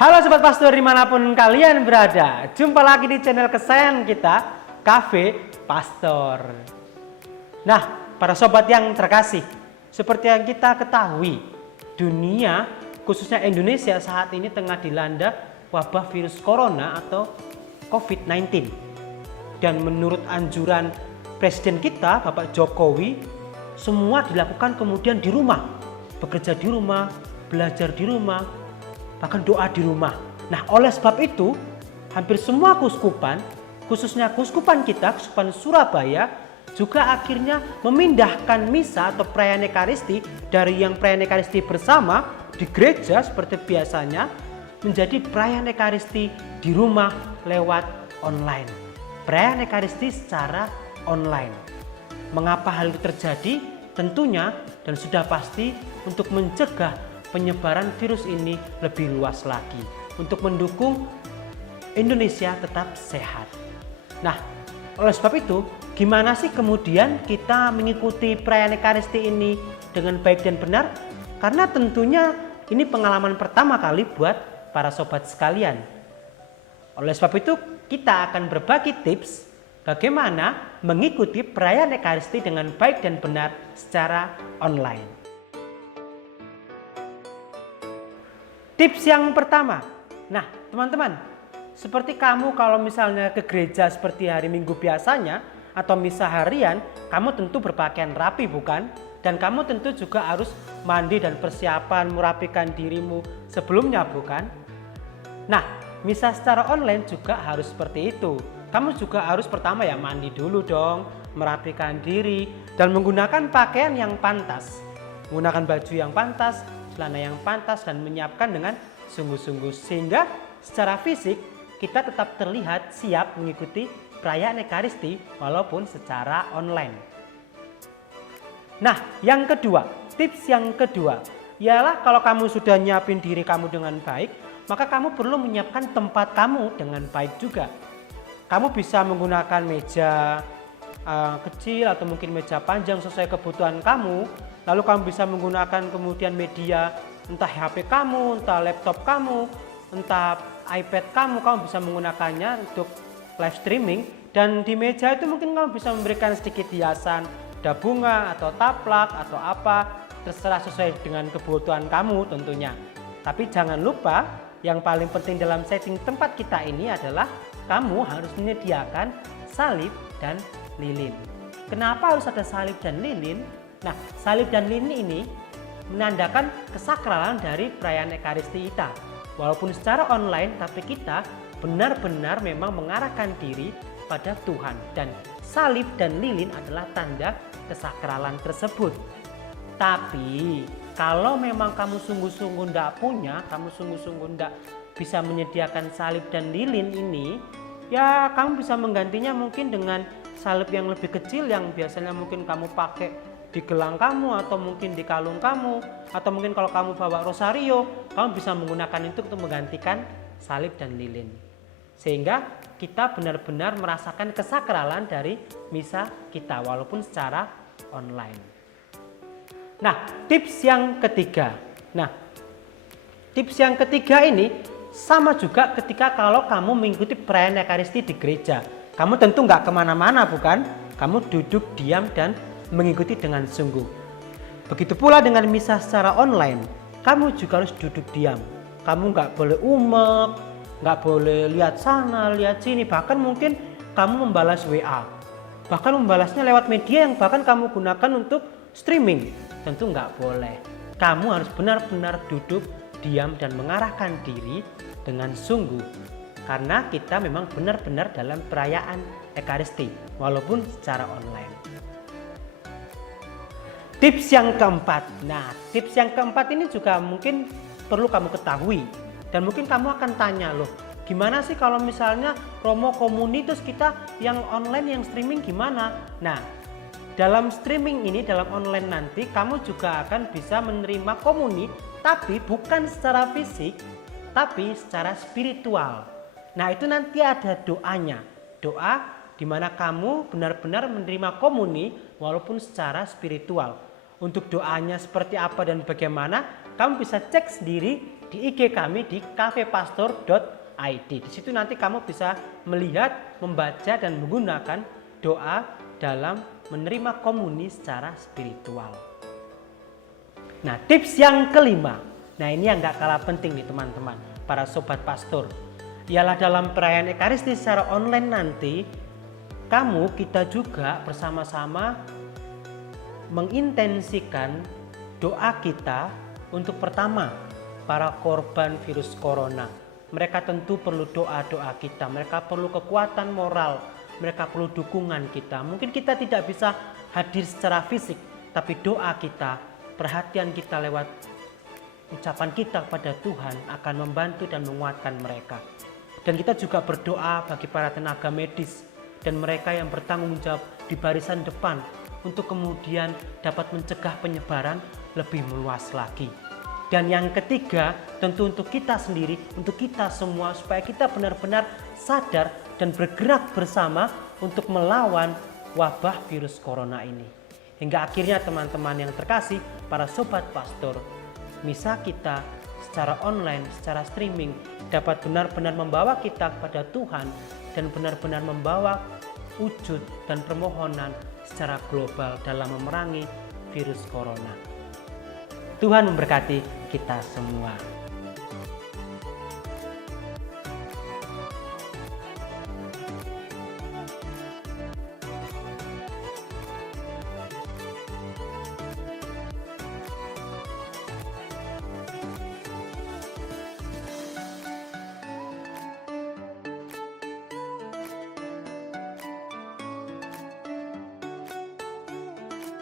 Halo Sobat Pastor dimanapun kalian berada. Jumpa lagi di channel kesayangan kita, Cafe Pastor. Nah, para sobat yang terkasih, seperti yang kita ketahui, dunia khususnya Indonesia saat ini tengah dilanda wabah virus corona atau COVID-19. Dan menurut anjuran Presiden kita, Bapak Jokowi, semua dilakukan kemudian di rumah. Bekerja di rumah, belajar di rumah, bahkan doa di rumah. Nah, oleh sebab itu, hampir semua keuskupan, khususnya keuskupan kita, Keuskupan Surabaya, juga akhirnya memindahkan misa atau perayaan Ekaristi dari yang perayaan Ekaristi bersama di gereja seperti biasanya menjadi perayaan Ekaristi di rumah lewat online. Perayaan Ekaristi secara online. Mengapa hal itu terjadi? Tentunya dan sudah pasti untuk mencegah penyebaran virus ini lebih luas lagi, untuk mendukung Indonesia tetap sehat. Nah, oleh sebab itu, gimana sih kemudian kita mengikuti perayaan Ekaristi ini dengan baik dan benar? Karena tentunya ini pengalaman pertama kali buat para sobat sekalian. Oleh sebab itu, kita akan berbagi tips bagaimana mengikuti perayaan Ekaristi dengan baik dan benar secara online. Tips yang pertama, nah teman-teman, seperti kamu kalau misalnya ke gereja seperti hari Minggu biasanya atau misa harian, kamu tentu berpakaian rapi bukan? Dan kamu tentu juga harus mandi dan persiapan merapikan dirimu sebelumnya bukan? Nah, misa secara online juga harus seperti itu. Kamu juga harus pertama ya mandi dulu dong, merapikan diri dan menggunakan pakaian yang pantas. Menggunakan baju yang pantas, celana yang pantas dan menyiapkan dengan sungguh-sungguh sehingga secara fisik kita tetap terlihat siap mengikuti perayaan Ekaristi walaupun secara online. Nah, yang kedua, tips yang kedua ialah kalau kamu sudah nyiapin diri kamu dengan baik, maka kamu perlu menyiapkan tempat kamu dengan baik juga. Kamu bisa menggunakan meja kecil atau mungkin meja panjang sesuai kebutuhan kamu. Lalu kamu bisa menggunakan kemudian media entah HP kamu, entah laptop kamu, entah iPad kamu bisa menggunakannya untuk live streaming. Dan di meja itu mungkin kamu bisa memberikan sedikit hiasan, ada bunga atau taplak atau apa, terserah sesuai dengan kebutuhan kamu tentunya. Tapi jangan lupa yang paling penting dalam setting tempat kita ini adalah kamu harus menyediakan salib dan lilin. Kenapa harus ada salib dan lilin? Nah, salib dan lilin ini menandakan kesakralan dari perayaan Ekaristi kita. Walaupun secara online, tapi kita benar-benar memang mengarahkan diri pada Tuhan. Dan salib dan lilin adalah tanda kesakralan tersebut. Tapi, kalau memang kamu sungguh-sungguh tidak punya, kamu sungguh-sungguh tidak bisa menyediakan salib dan lilin ini, ya kamu bisa menggantinya mungkin dengan salib yang lebih kecil yang biasanya mungkin kamu pakai di gelang kamu atau mungkin di kalung kamu, atau mungkin kalau kamu bawa rosario, kamu bisa menggunakan itu untuk menggantikan salib dan lilin. Sehingga kita benar-benar merasakan kesakralan dari misa kita walaupun secara online. Nah, tips yang ketiga. Nah, tips yang ketiga ini sama juga ketika kalau kamu mengikuti perayaan Ekaristi di gereja. Kamu tentu nggak kemana-mana bukan? Kamu duduk diam dan mengikuti dengan sungguh. Begitu pula dengan misa secara online, kamu juga harus duduk diam. Kamu nggak boleh umek, nggak boleh lihat sana, lihat sini. Bahkan mungkin kamu membalas WA. Bahkan membalasnya lewat media yang bahkan kamu gunakan untuk streaming. Tentu nggak boleh. Kamu harus benar-benar duduk diam dan mengarahkan diri dengan sungguh. Karena kita memang benar-benar dalam perayaan Ekaristi, walaupun secara online. Tips yang keempat. Nah, tips yang keempat ini juga mungkin perlu kamu ketahui. Dan mungkin kamu akan tanya, loh, gimana sih kalau misalnya Romo komunitas kita yang online, yang streaming gimana? Nah, dalam streaming ini, dalam online nanti, kamu juga akan bisa menerima komuni, tapi bukan secara fisik, tapi secara spiritual. Nah, itu nanti ada doanya. Doa di mana kamu benar-benar menerima komuni walaupun secara spiritual. Untuk doanya seperti apa dan bagaimana, kamu bisa cek sendiri di IG kami di cafepastor.id. Di situ nanti kamu bisa melihat, membaca dan menggunakan doa dalam menerima komuni secara spiritual. Nah, tips yang kelima. Nah, ini yang gak kalah penting nih teman-teman, para sobat pastor. Ialah dalam perayaan Ekaristi secara online nanti, kita juga bersama-sama mengintensikan doa kita untuk pertama, para korban virus corona. Mereka tentu perlu doa-doa kita, mereka perlu kekuatan moral, mereka perlu dukungan kita. Mungkin kita tidak bisa hadir secara fisik, tapi doa kita, perhatian kita lewat ucapan kita kepada Tuhan akan membantu dan menguatkan mereka. Dan kita juga berdoa bagi para tenaga medis dan mereka yang bertanggung jawab di barisan depan untuk kemudian dapat mencegah penyebaran lebih meluas lagi. Dan yang ketiga, tentu untuk kita sendiri, untuk kita semua, supaya kita benar-benar sadar dan bergerak bersama untuk melawan wabah virus corona ini. Hingga akhirnya teman-teman yang terkasih, para sobat pastor, misa kita secara online, secara streaming dapat benar-benar membawa kita kepada Tuhan dan benar-benar membawa wujud dan permohonan secara global dalam memerangi virus corona. Tuhan memberkati kita semua.